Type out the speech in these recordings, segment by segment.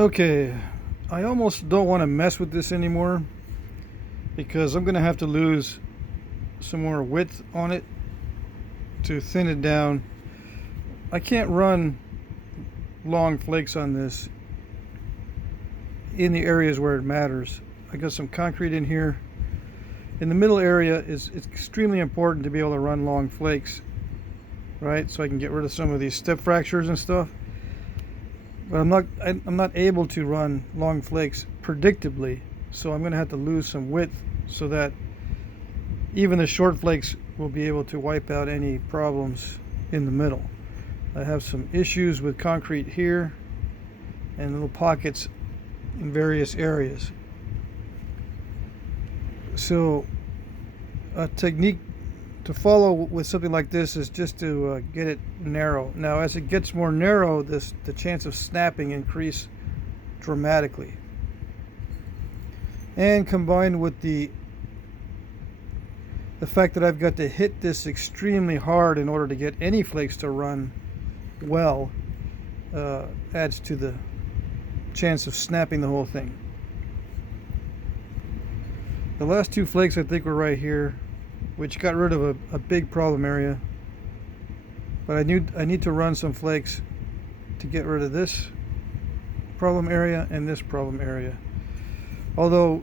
Okay, I almost don't want to mess with this anymore because I'm going to have to lose some more width on it to thin it down. I can't run long flakes on this in the areas where it matters. I got some concrete in here. In the middle area it's extremely important to be able to run long flakes, right? So I can get rid of some of these step fractures and stuff. But I'm not able to run long flakes predictably, so I'm going to have to lose some width so that even the short flakes will be able to wipe out any problems in the middle. I have some issues with concrete here and little pockets in various areas. So a technique to follow with something like this is just to get it narrow. Now as it gets more narrow, the chance of snapping increase dramatically. And combined with the fact that I've got to hit this extremely hard in order to get any flakes to run well, adds to the chance of snapping the whole thing. The last two flakes I think were right here, which got rid of a big problem area. But I need to run some flakes to get rid of this problem area and this problem area. Although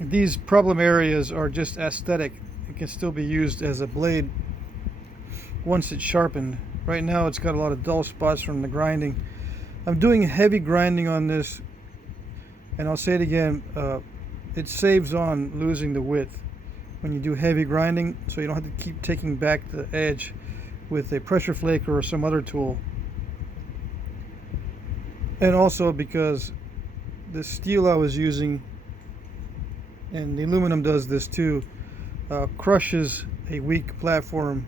these problem areas are just aesthetic, it can still be used as a blade once it's sharpened. Right now it's got a lot of dull spots from the grinding. I'm doing heavy grinding on this, and I'll say it again, it saves on losing the width when you do heavy grinding, so you don't have to keep taking back the edge with a pressure flaker or some other tool. And also because the steel I was using, and the aluminum does this too, crushes a weak platform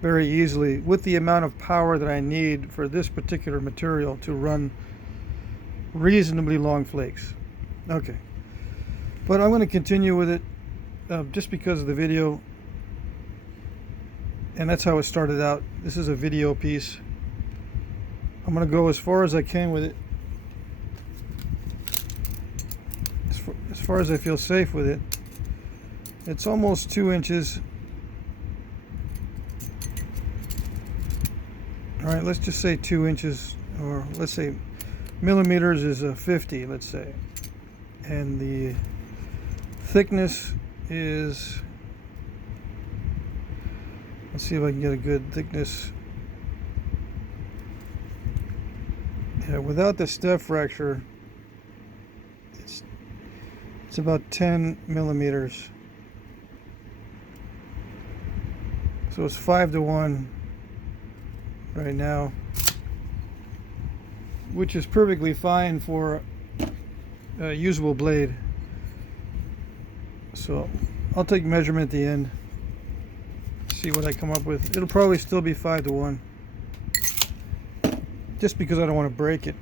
very easily with the amount of power that I need for this particular material to run reasonably long flakes. Okay, but I'm going to continue with it just because of the video, and that's how it started out. This is a video piece. I'm going to go as far as I can with it, as far as I feel safe with it. It's almost 2 inches. All right, let's just say 2 inches, or let's say millimeters is 50, let's say. And the thickness is, let's see if I can get a good thickness. Yeah, without the step fracture, it's about 10 millimeters. So it's 5-to-1 right now, which is perfectly fine for a usable blade. So I'll take measurement at the end, see what I come up with. It'll probably still be 5-to-1, just because I don't want to break it.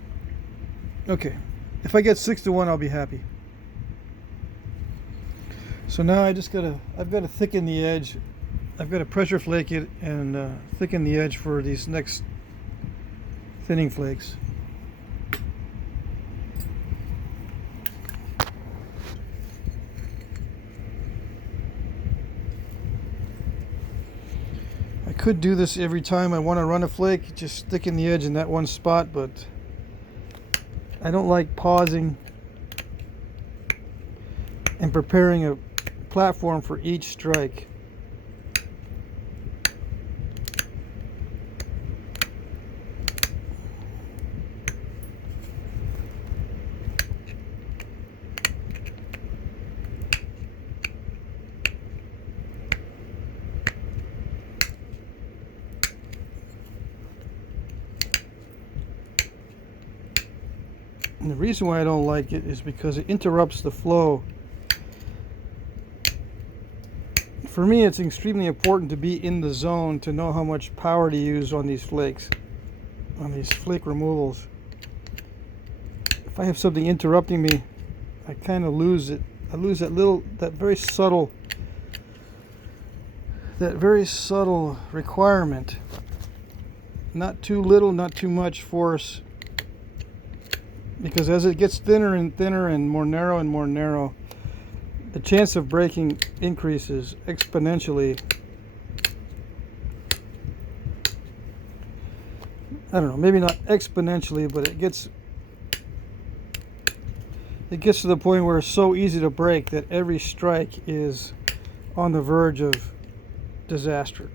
Okay, if I get 6-to-1, I'll be happy. So now I've got to thicken the edge. I've got to pressure flake it and thicken the edge for these next thinning flakes. I could do this every time I want to run a flake, just thicken the edge in that one spot, but I don't like pausing and preparing a platform for each strike. And the reason why I don't like it is because it interrupts the flow. For me, it's extremely important to be in the zone to know how much power to use on these flakes, on these flake removals. If I have something interrupting me, I kind of lose it. I lose that very subtle requirement. Not too little, not too much force, because as it gets thinner and thinner and more narrow, the chance of breaking increases exponentially. I don't know, maybe not exponentially, but it gets to the point where it's so easy to break that every strike is on the verge of disaster.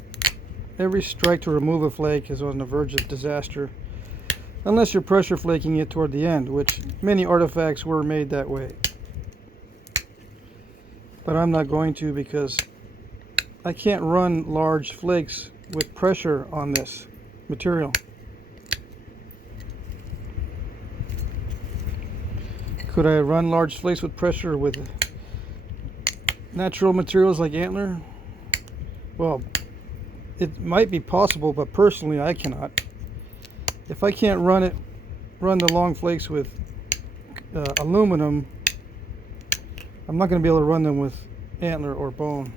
Every strike to remove a flake is on the verge of disaster, unless you're pressure flaking it toward the end, which many artifacts were made that way. But I'm not going to, because I can't run large flakes with pressure on this material. Could I run large flakes with pressure with natural materials like antler? Well, it might be possible, but personally I cannot. If I can't run the long flakes with aluminum, I'm not going to be able to run them with antler or bone.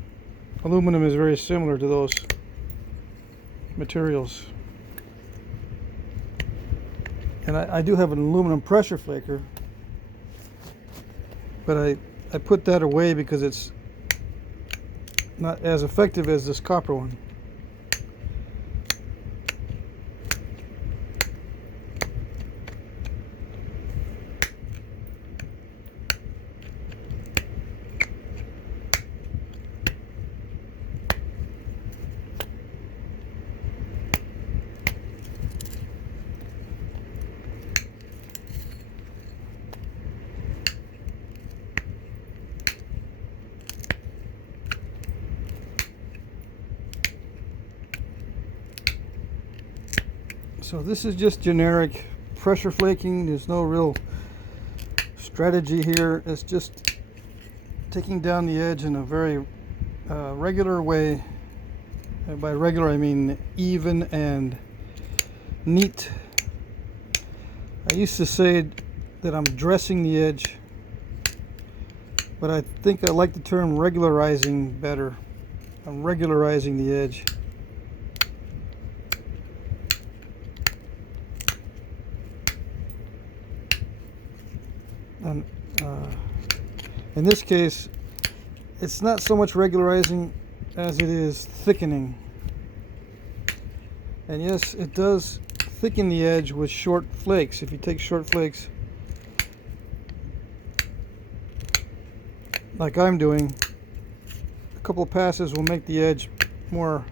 Aluminum is very similar to those materials. And I do have an aluminum pressure flaker, but I put that away because it's not as effective as this copper one. So this is just generic pressure flaking. There's no real strategy here. It's just taking down the edge in a very regular way. And by regular I mean even and neat. I used to say that I'm dressing the edge, but I think I like the term regularizing better. I'm regularizing the edge. And in this case, it's not so much regularizing as it is thickening. And yes, it does thicken the edge with short flakes. If you take short flakes, like I'm doing, a couple of passes will make the edge more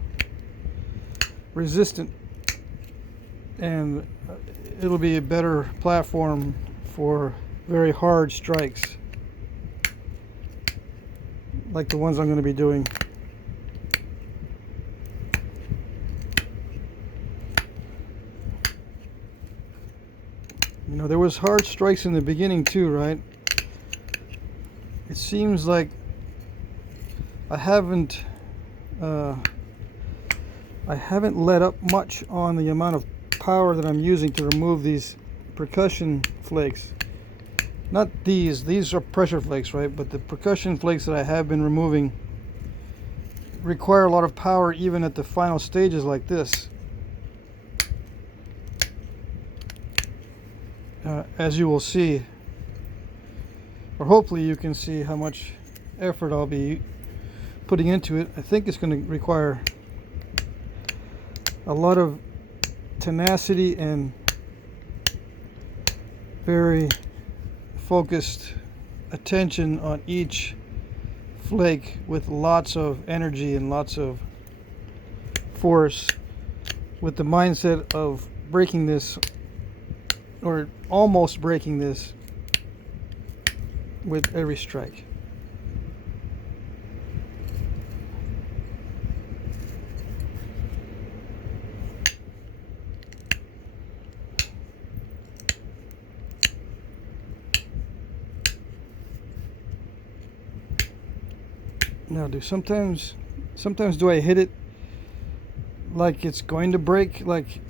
resistant, and it'll be a better platform for very hard strikes like the ones I'm going to be doing. You know, there was hard strikes in the beginning too, right? It seems like I haven't let up much on the amount of power that I'm using to remove these percussion flakes. Not these are pressure flakes, right? But the percussion flakes that I have been removing require a lot of power even at the final stages like this. As you will see, or hopefully you can see how much effort I'll be putting into it. I think it's going to require a lot of tenacity and very focused attention on each flake with lots of energy and lots of force, with the mindset of breaking this, or almost breaking this, with every strike. Now, sometimes do I hit it like it's going to break? Like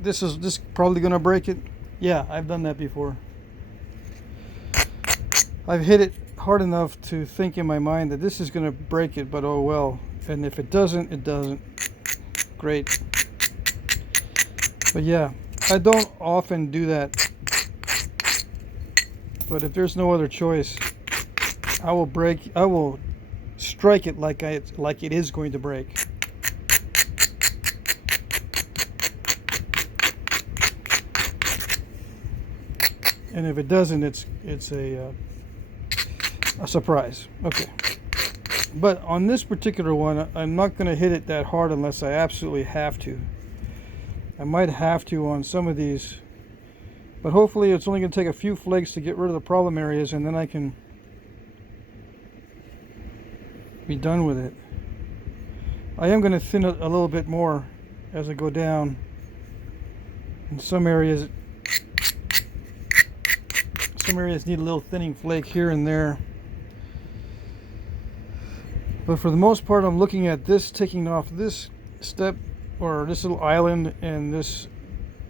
this is probably going to break it? Yeah, I've done that before. I've hit it hard enough to think in my mind that this is going to break it, but oh well. And if it doesn't, it doesn't. Great. But yeah, I don't often do that. But if there's no other choice, I will strike it like it is going to break. And if it doesn't, it's a surprise. Okay. But on this particular one, I'm not going to hit it that hard unless I absolutely have to. I might have to on some of these, but hopefully it's only going to take a few flakes to get rid of the problem areas, and then I can be done with it. I am going to thin it a little bit more as I go down. In some areas need a little thinning flake here and there. But for the most part, I'm looking at this, taking off this step or this little island and this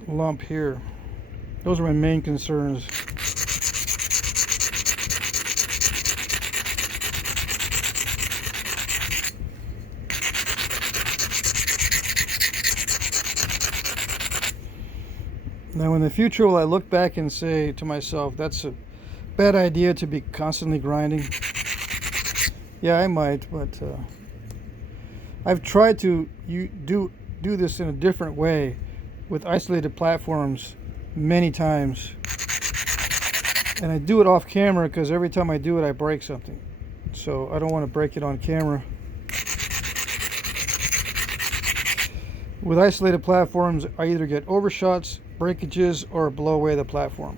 lump here. Those are my main concerns. Now in the future, will I look back and say to myself, that's a bad idea to be constantly grinding? Yeah, I might, but I've tried to do this in a different way with isolated platforms many times. And I do it off camera because every time I do it, I break something. So I don't want to break it on camera. With isolated platforms, I either get overshots, breakages, or blow away the platform.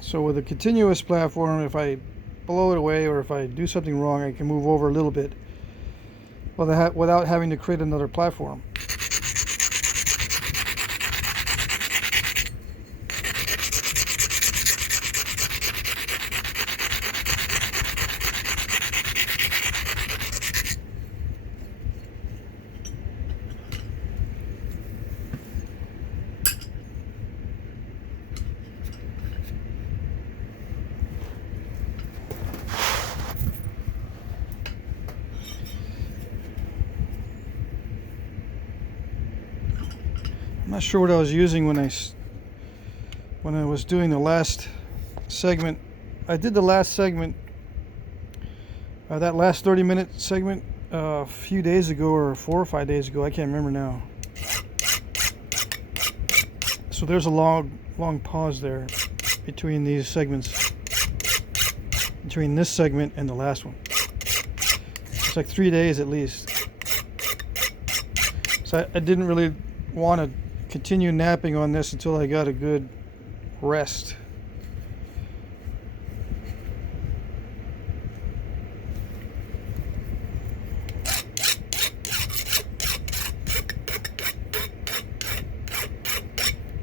So with a continuous platform, if I blow it away or if I do something wrong, I can move over a little bit without having to create another platform. I'm not sure what I was using when I was doing the last segment. I did the last segment, that last 30-minute segment, a few days ago, or 4 or 5 days ago. I can't remember now. So there's a long pause there between these segments, between this segment and the last one. It's like 3 days at least. So I didn't really want to continue napping on this until I got a good rest.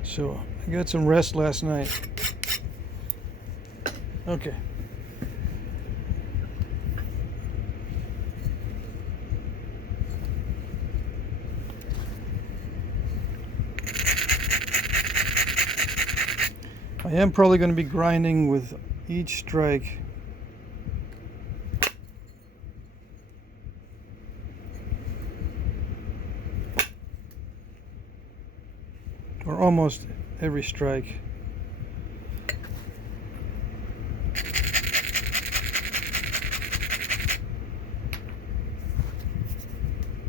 So I got some rest last night. Okay. I am probably going to be grinding with each strike. Or almost every strike.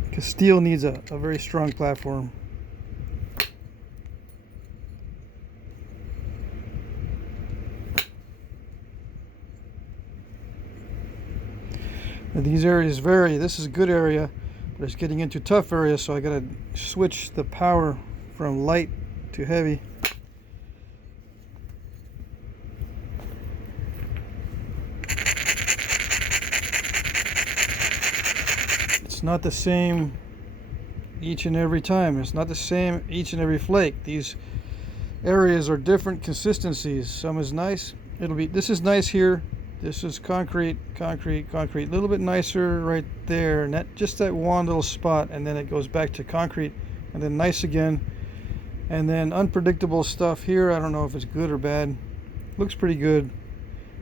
Because steel needs a very strong platform. Now these areas vary. This is a good area, but it's getting into tough areas, so I gotta switch the power from light to heavy. It's not the same each and every time. It's not the same each and every flake. These areas are different consistencies. Some is nice. This is nice here. This is concrete, concrete, concrete. A little bit nicer right there, and just that one little spot, and then it goes back to concrete, and then nice again, and then unpredictable stuff here. I don't know if it's good or bad. Looks pretty good.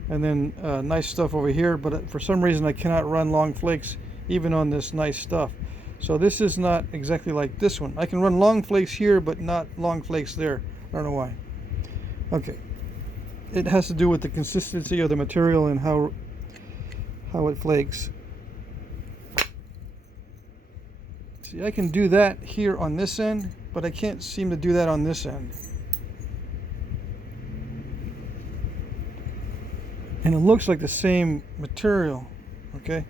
And then nice stuff over here, but for some reason I cannot run long flakes even on this nice stuff. So this is not exactly like this one. I can run long flakes here, but not long flakes there. I don't know why. Okay, it has to do with the consistency of the material and how it flakes. See, I can do that here on this end, but I can't seem to do that on this end. And it looks like the same material, okay?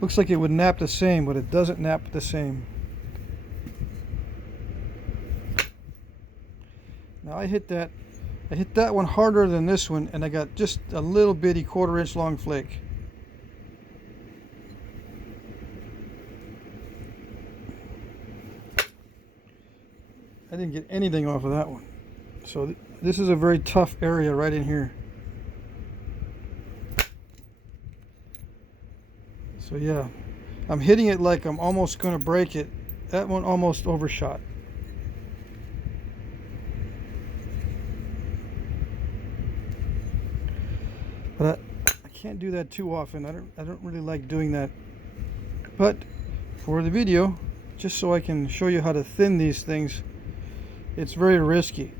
Looks like it would nap the same, but it doesn't nap the same. Now I hit that one harder than this one, and I got just a little bitty 1/4 inch long flake. I didn't get anything off of that one. So this is a very tough area right in here. So yeah, I'm hitting it like I'm almost going to break it. That one almost overshot. But I can't do that too often. I don't really like doing that. But for the video, just so I can show you how to thin these things, it's very risky.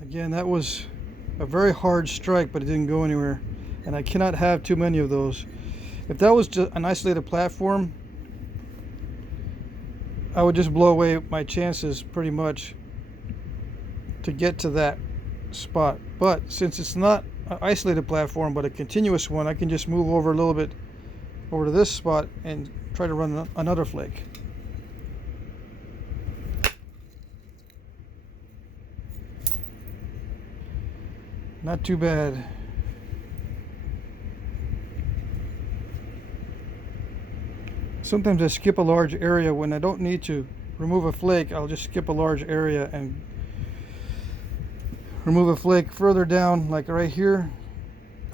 Again, that was a very hard strike, but it didn't go anywhere. And I cannot have too many of those. If that was just an isolated platform, I would just blow away my chances pretty much to get to that spot. But since it's not an isolated platform, but a continuous one, I can just move over a little bit over to this spot and try to run another flake. Not too bad. Sometimes I skip a large area when I don't need to remove a flake. I'll just skip a large area and remove a flake further down, like right here.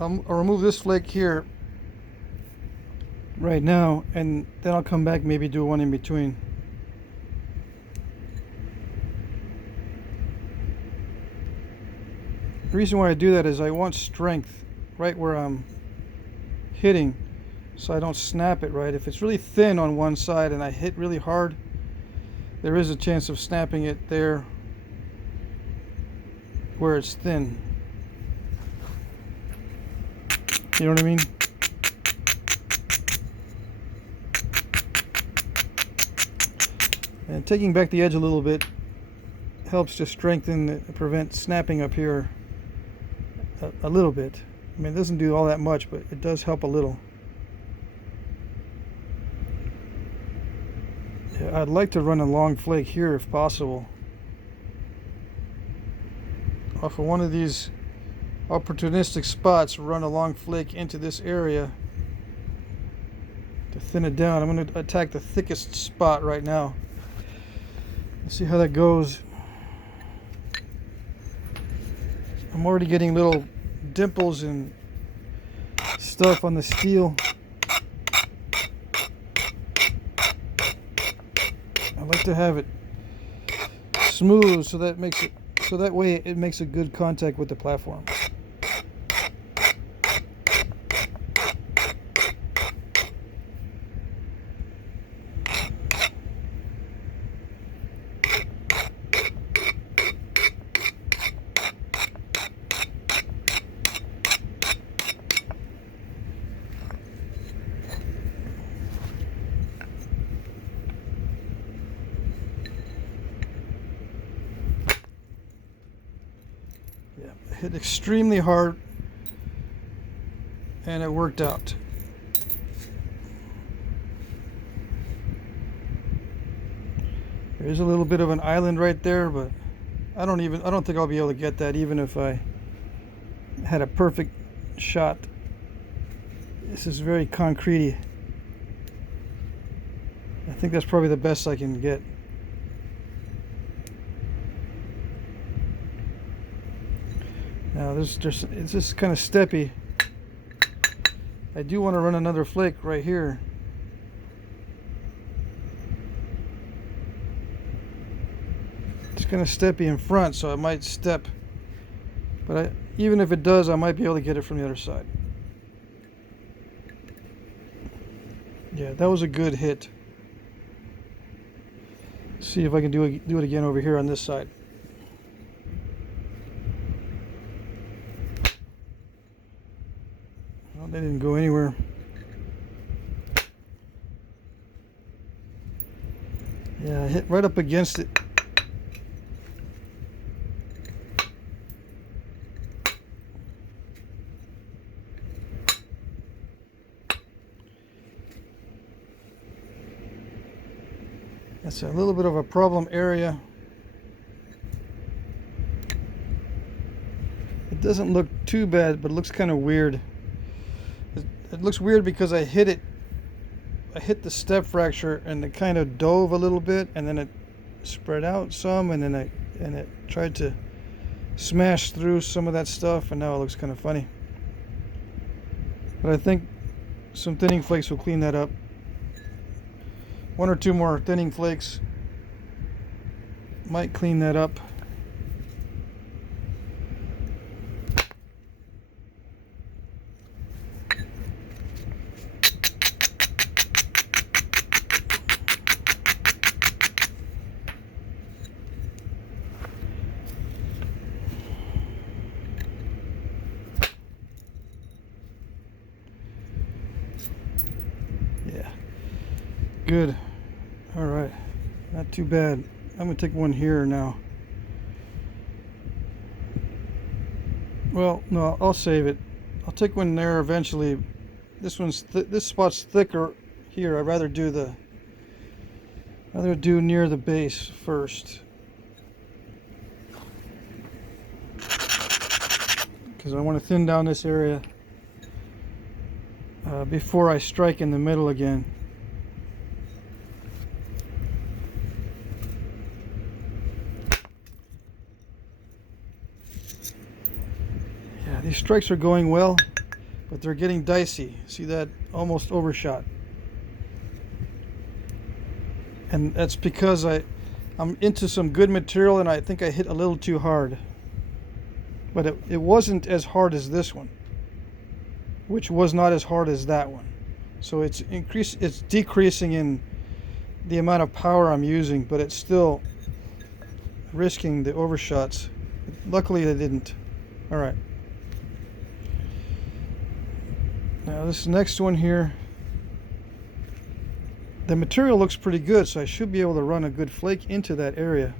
I'll remove this flake here right now, and then I'll come back, maybe do one in between. The reason why I do that is I want strength right where I'm hitting, so I don't snap it right. If it's really thin on one side and I hit really hard, there is a chance of snapping it there where it's thin. You know what I mean? And taking back the edge a little bit helps to strengthen, prevent snapping up here a little bit. I mean, it doesn't do all that much, but it does help a little. Yeah, I'd like to run a long flake here if possible. Off of one of these opportunistic spots, run a long flake into this area to thin it down. I'm going to attack the thickest spot right now. Let's see how that goes. I'm already getting little dimples and stuff on the steel. I like to have it smooth so that way it makes a good contact with the platform. Hit extremely hard, and it worked out. There's a little bit of an island right there, but I don't think I'll be able to get that even if I had a perfect shot. This is very concrete-y. I think that's probably the best I can get. Now it's just kind of steppy. I do want to run another flake right here. It's kind of steppy in front, so I might step. But even if it does, I might be able to get it from the other side. Yeah, that was a good hit. See if I can do it again over here on this side. Well, they didn't go anywhere. Yeah, I hit right up against it. That's a little bit of a problem area. It doesn't look too bad, but it looks kind of weird. It looks weird because I hit the step fracture and it kind of dove a little bit, and then it spread out some, and then it tried to smash through some of that stuff, and now it looks kind of funny. But I think some thinning flakes will clean that up. 1 or 2 more thinning flakes might clean that up. Yeah, good. All right, not too bad. I'm gonna take one here now. Well, no, I'll save it. I'll take one there eventually. This spot's thicker here. I'd rather do near the base first, because I want to thin down this area before I strike in the middle again. Yeah, these strikes are going well, but they're getting dicey. See that? Almost overshot. And that's because I'm into some good material, and I think I hit a little too hard. But it wasn't as hard as this one, which was not as hard as that one. So it's decreasing in the amount of power I'm using, but it's still risking the overshots. Luckily they didn't. All right. Now this next one here, the material looks pretty good, so I should be able to run a good flake into that area.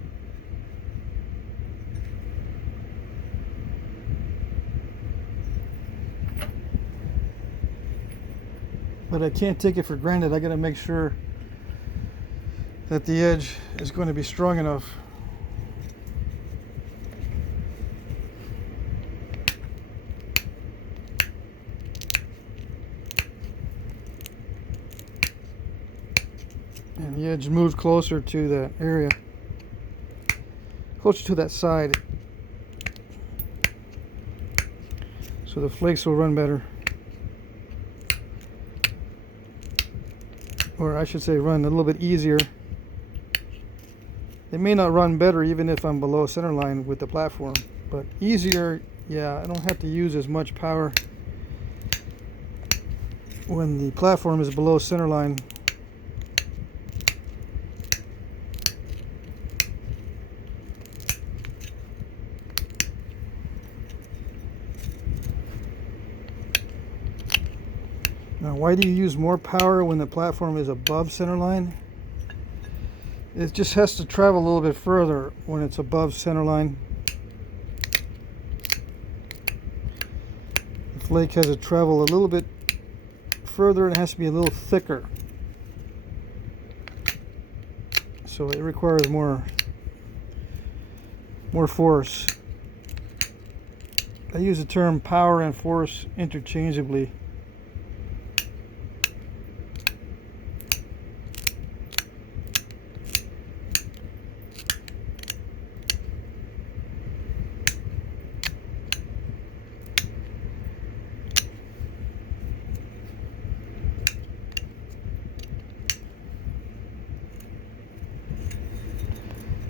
But I can't take it for granted. I got to make sure that the edge is going to be strong enough. And the edge moved closer to that area, closer to that side, so the flakes will run better. Or I should say run a little bit easier. They may not run better even if I'm below center line with the platform, but easier, yeah, I don't have to use as much power when the platform is below center line. Now, why do you use more power when the platform is above center line? It just has to travel a little bit further when it's above center line. The flake has to travel a little bit further, and it has to be a little thicker. So it requires more force. I use the term power and force interchangeably.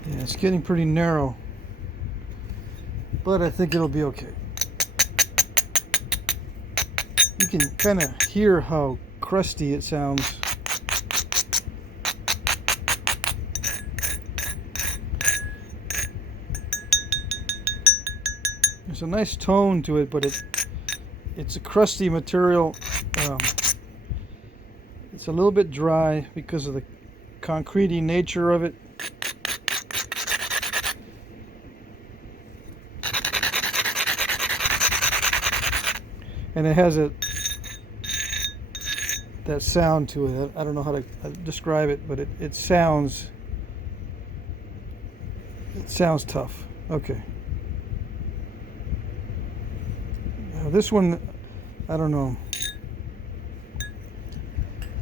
Yeah, it's getting pretty narrow, but I think it'll be okay. you can kind of hear how crusty it sounds. There's a nice tone to it, but it's a crusty material. It's a little bit dry because of the concretey nature of it. And it has that sound to it. I don't know how to describe it, but it sounds tough. Okay. Now this one, I don't know.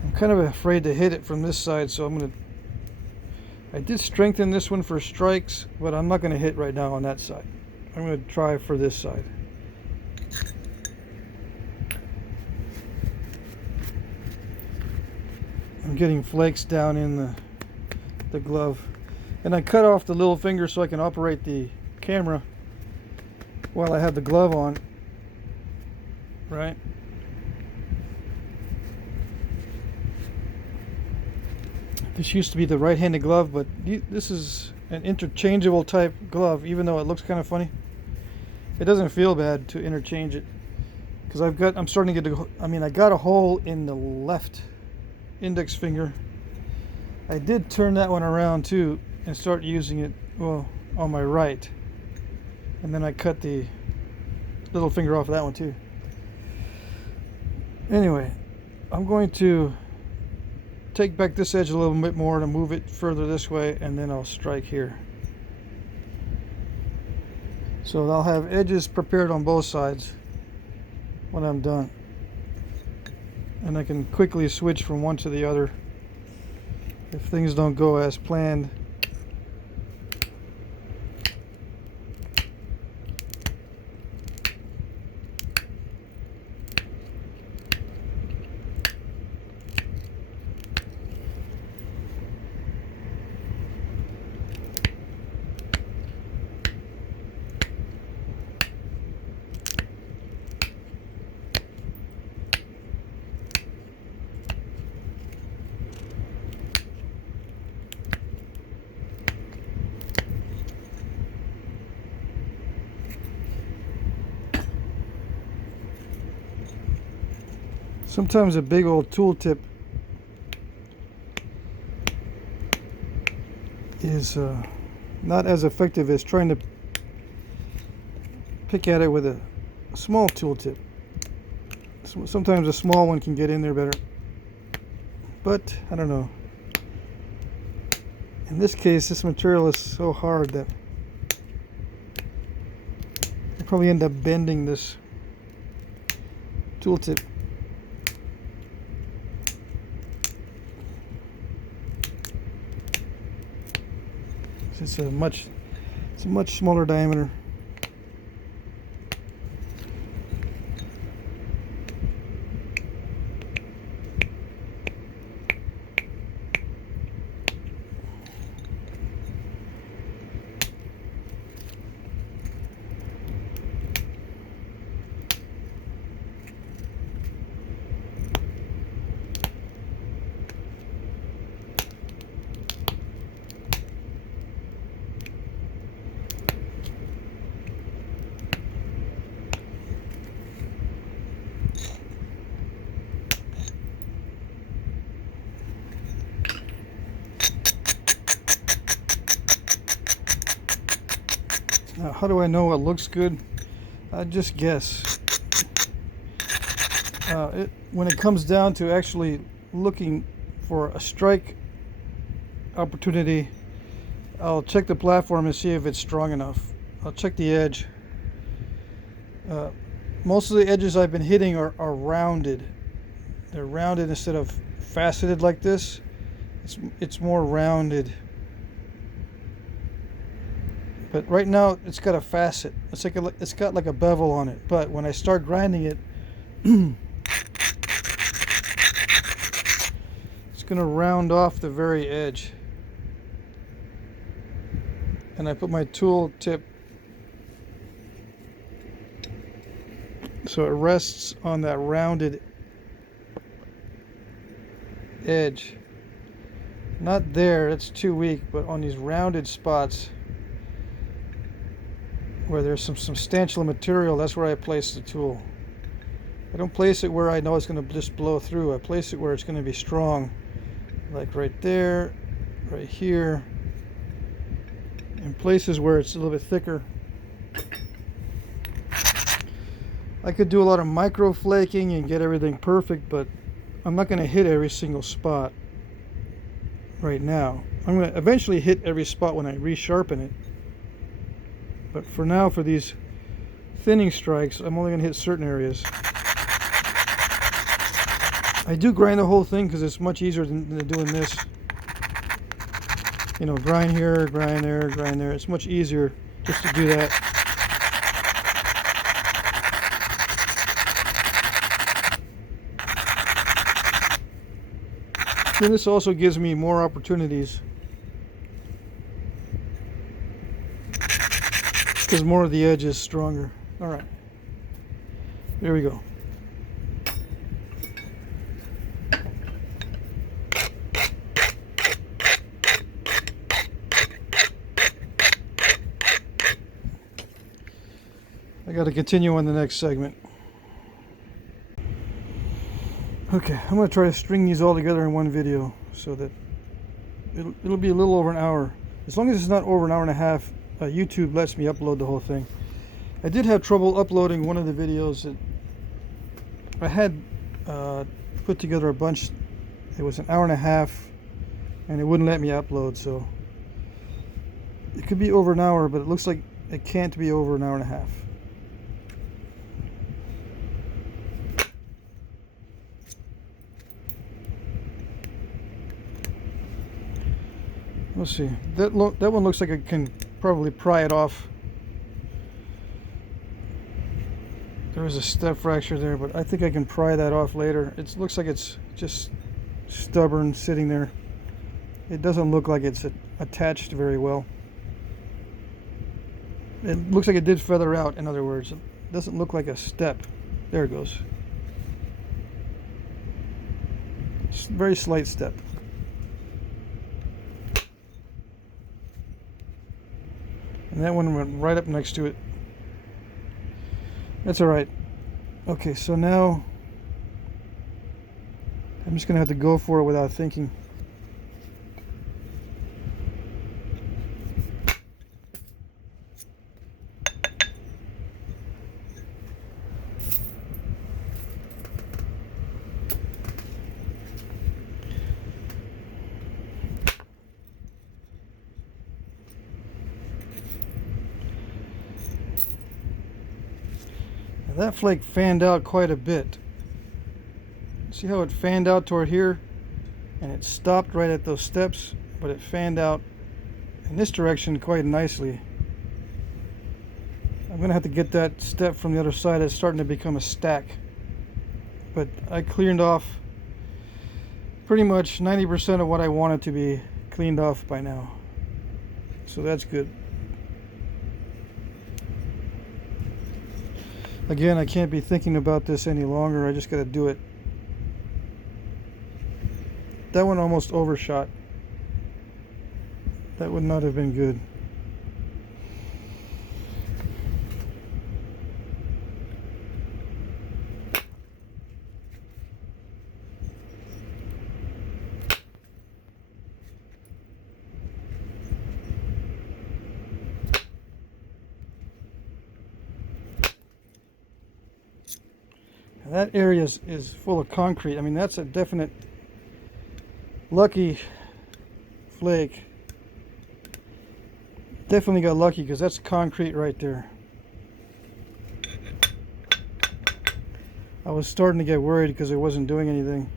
I'm kind of afraid to hit it from this side, so I did strengthen this one for strikes, but I'm not gonna hit right now on that side. I'm gonna try for this side. I'm getting flakes down in the glove, and I cut off the little finger so I can operate the camera while I have the glove on, right? This used to be the right-handed glove, but this is an interchangeable type glove, even though it looks kind of funny. It doesn't feel bad to interchange it, because I'm starting to get I got a hole in the left index finger. I did turn that one around too and start using it, well, on my right, and then I cut the little finger off of that one too. Anyway, I'm going to take back this edge a little bit more to move it further this way, and then I'll strike here. So I'll have edges prepared on both sides when I'm done, and I can quickly switch from one to the other if things don't go as planned. Sometimes a big old tool tip is not as effective as trying to pick at it with a small tool tip. Sometimes a small one can get in there better, but I don't know. In this case, this material is so hard that I probably end up bending this tool tip. It's a much smaller diameter. Now, how do I know what looks good? I just guess. When it comes down to actually looking for a strike opportunity, I'll check the platform and see if it's strong enough. I'll check the edge. Most of the edges I've been hitting are rounded. They're rounded instead of faceted like this. It's more rounded. But right now it's got a facet. It's got like a bevel on it. But when I start grinding it, it's going to round off the very edge. And I put my tool tip So it rests on that rounded edge. Not there, it's too weak, but on these rounded spots where there's some substantial material, that's where I place the tool. I don't place it where I know it's going to just blow through. I place it where it's going to be strong, like right there, right here, and places where it's a little bit thicker. I could do a lot of micro flaking and get everything perfect, but I'm not going to hit every single spot right now. I'm going to eventually hit every spot when I resharpen it. But for now, for these thinning strikes, I'm only going to hit certain areas. I do grind the whole thing because it's much easier than doing this. You know, grind here, grind there, grind there. It's much easier just to do that. And this also gives me more opportunities because more of the edge is stronger. All right, there we go. I got to continue on the next segment. Okay, I'm going to try to string these all together in one video so that it'll be a little over an hour. As long as it's not over an hour and a half, YouTube lets me upload the whole thing. I did have trouble uploading one of the videos that I had put together a bunch. It was an hour and a half and it wouldn't let me upload, so it could be over an hour, but it looks like it can't be over an hour and a half. Let's see. That one looks like I can probably pry it off. There was a step fracture there, but I think I can pry that off later. It looks like it's just stubborn sitting there. It doesn't look like it's attached very well. It looks like it did feather out, in other words. It doesn't look like a step. There it goes. Very slight step. And that one went right up next to it. That's all right. Okay, so now I'm just gonna have to go for it without thinking. That flake fanned out quite a bit. See how it fanned out toward here and it stopped right at those steps, but it fanned out in this direction quite nicely. I'm gonna have to get that step from the other side. It's starting to become a stack, but I cleaned off pretty much 90% of what I wanted to be cleaned off by now, so that's good. Again, I can't be thinking about this any longer. I just got to do it. That one almost overshot. That would not have been good. That area is full of concrete. I mean, that's a definite lucky flake. Definitely got lucky because that's concrete right there. I was starting to get worried because it wasn't doing anything.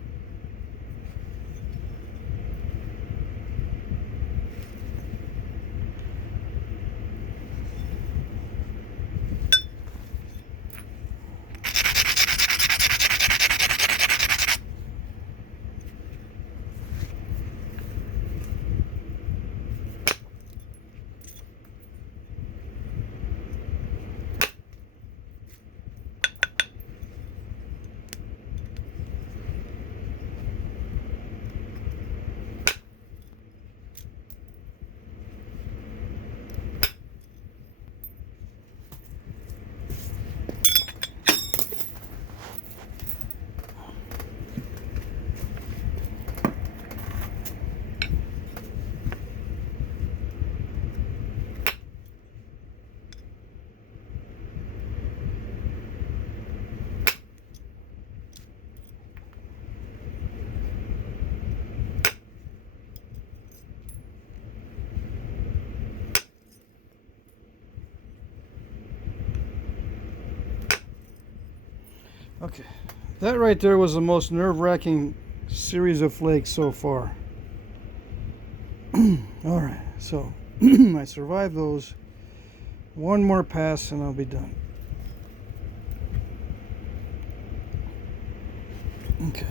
Okay, that right there was the most nerve-wracking series of flakes so far. All right, so I survived those. One more pass and I'll be done. Okay.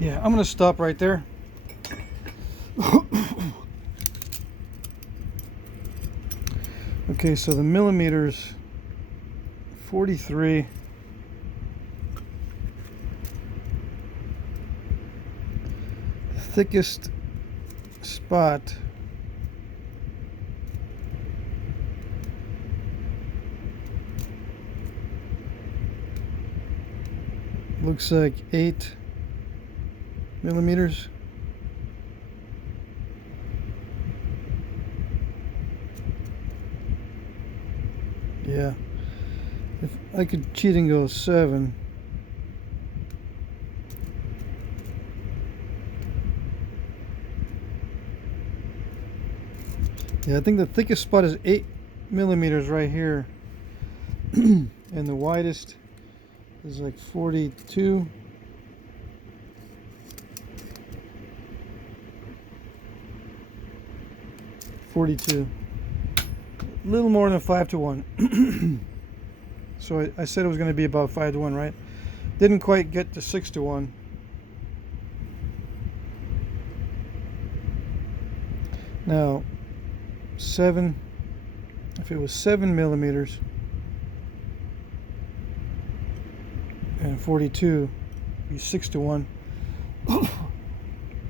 Yeah, I'm going to stop right there. Okay, so the millimeters, 43. Thickest spot looks like 8 millimeters. Yeah, if I could cheat and go 7. Yeah, I think the thickest spot is 8 millimeters right here. And the widest is like 42. A little more than 5-to-1. So I said it was going to be about 5-to-1, right? Didn't quite get to 6-to-1. Now, 7, if it was 7 millimeters and 42, it'd be 6-to-1.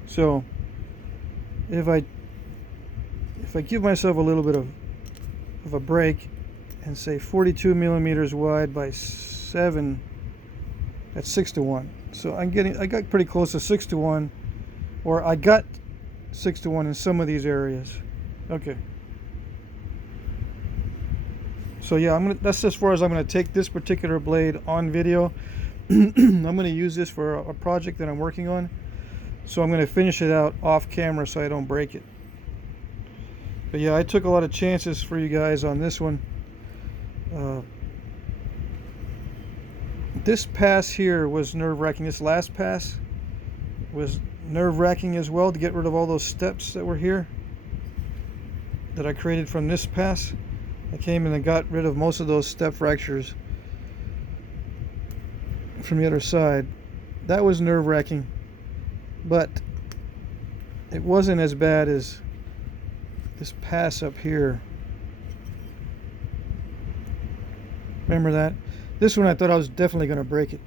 So if I give myself a little bit of a break and say 42 millimeters wide by 7, that's 6-to-1. So I got pretty close to 6-to-1, or I got 6-to-1 in some of these areas. Okay. So yeah, that's as far as I'm gonna take this particular blade on video. I'm gonna use this for a project that I'm working on. So I'm gonna finish it out off camera so I don't break it. But yeah, I took a lot of chances for you guys on this one. This pass here was nerve-wracking. This last pass was nerve-wracking as well, to get rid of all those steps that were here that I created from this pass. I came in and got rid of most of those step fractures from the other side. That was nerve-wracking, but it wasn't as bad as this pass up here. Remember that? This one I thought I was definitely going to break it.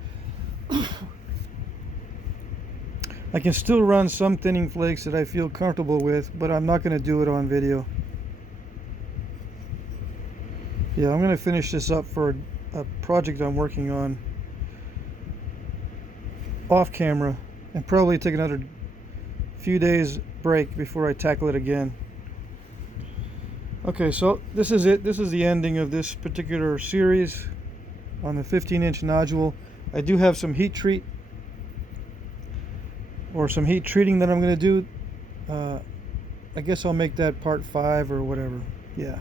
I can still run some thinning flakes that I feel comfortable with, but I'm not going to do it on video. Yeah, I'm going to finish this up for a project I'm working on off camera, and probably take another few days break before I tackle it again. Okay, so this is it. This is the ending of this particular series on the 15-inch nodule. I do have some heat treat, or some heat treating that I'm going to do. I guess I'll make that part 5 or whatever. Yeah,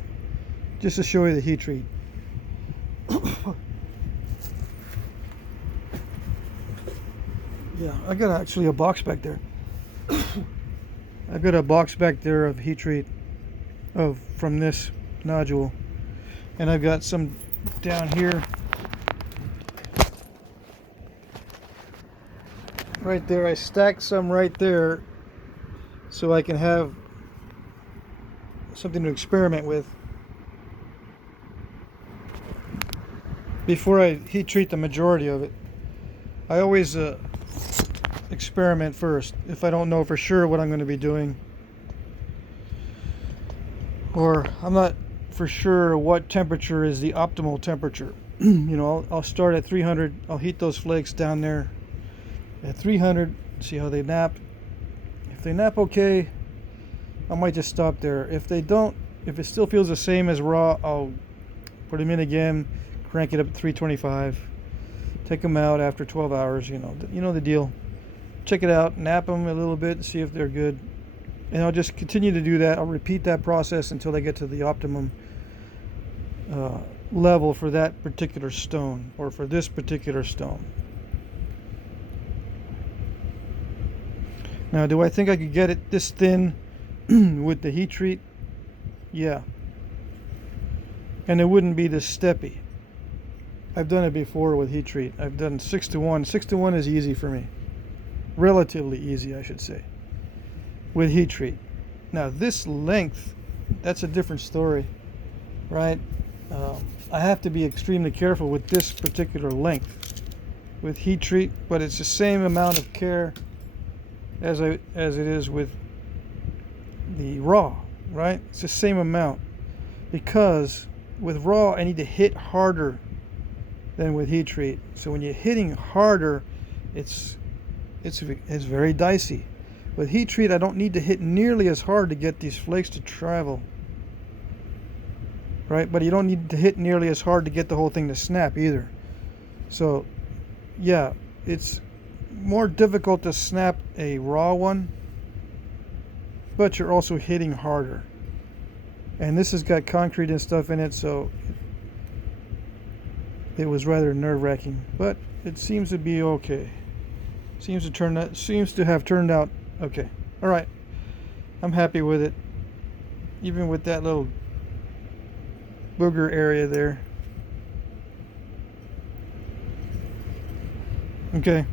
just to show you the heat treat. Yeah, I got actually a box back there. I've got a box back there of heat treat from this nodule, and I've got some down here. Right there, I stacked some right there so I can have something to experiment with before I heat treat the majority of it. I always experiment first if I don't know for sure what I'm going to be doing, or I'm not for sure what temperature is the optimal temperature. You know, I'll start at 300. I'll heat those flakes down there at 300, see how they nap. If they nap okay, I might just stop there. If they don't, if it still feels the same as raw, I'll put them in again, crank it up to 325, take them out after 12 hours. You know the deal. Check it out, nap them a little bit, see if they're good, and I'll just continue to do that. I'll repeat that process until I get to the optimum level for that particular stone, or for this particular stone. Now, do I think I could get it this thin with the heat treat? Yeah. And it wouldn't be this steppy. I've done it before with heat treat. I've done 6-to-1. 6-to-1 is easy for me. Relatively easy, I should say, with heat treat. Now, this length, that's a different story, right? I have to be extremely careful with this particular length with heat treat, but it's the same amount of care as it is with the raw, right? It's the same amount, because with raw I need to hit harder than with heat treat. So when you're hitting harder, it's very dicey. With heat treat, I don't need to hit nearly as hard to get these flakes to travel. Right? But you don't need to hit nearly as hard to get the whole thing to snap either. So, yeah, it's more difficult to snap a raw one, but you're also hitting harder. And this has got concrete and stuff in it, so it was rather nerve-wracking. But it seems to be okay. Seems to have turned out okay. All right, I'm happy with it, even with that little booger area there. Okay.